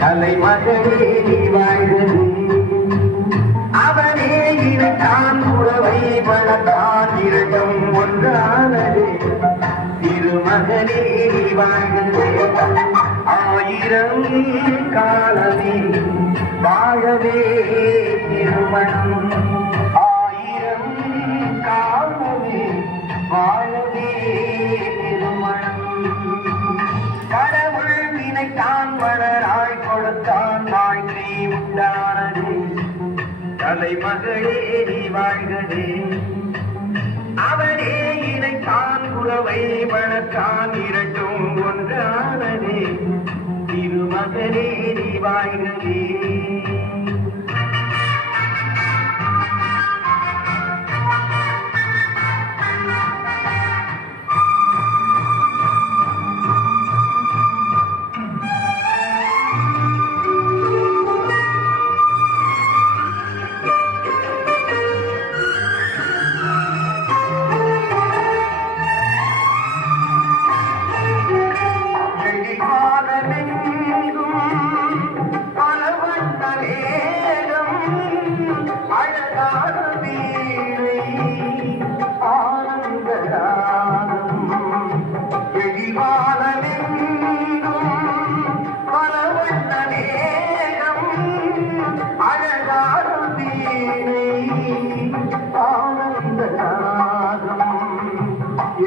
தலைமகளே நீ வாழ்வது. அவனே இனத்தான் உறவை வளர்த்தான் இரண்டும் ஒன்றானது. திருமகனே நீ வாழ்வது ஆயிரம் காலமே வாழவே திருமணம். தலைமகளே நீ வாழ்களே அவனே இணைத்தான் குறவை வளர்த்தான் இரட்டும் ஒன்றானது திருமகனே நீ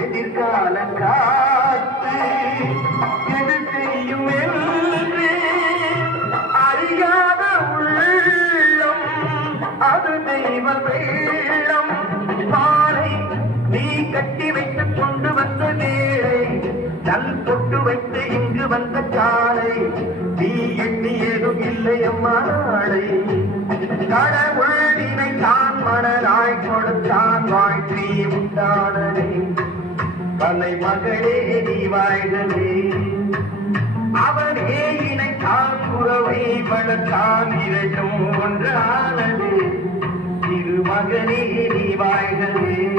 எதிர்கால காத்து எது செய்யும் என்று அறியாத உள்ளம் அது தெய்வ வெள்ளம் பாறை நீ கட்டி வைத்து இங்கு வந்த காலை நீ எண்ணி ஏதும் இல்லை அம்மா நாளை. கடவுள் நினைத்தான் மனதாய் கொடுத்தான் வாழ்க்கை உண்டானதே. தன்னை மகளே நீ வாழ்கவே. அவனே இணை தான் உறவை வளர்த்தான் இரண்டும் ஒன்றானது. இரு திருமகனே நீ வாழ்கவே.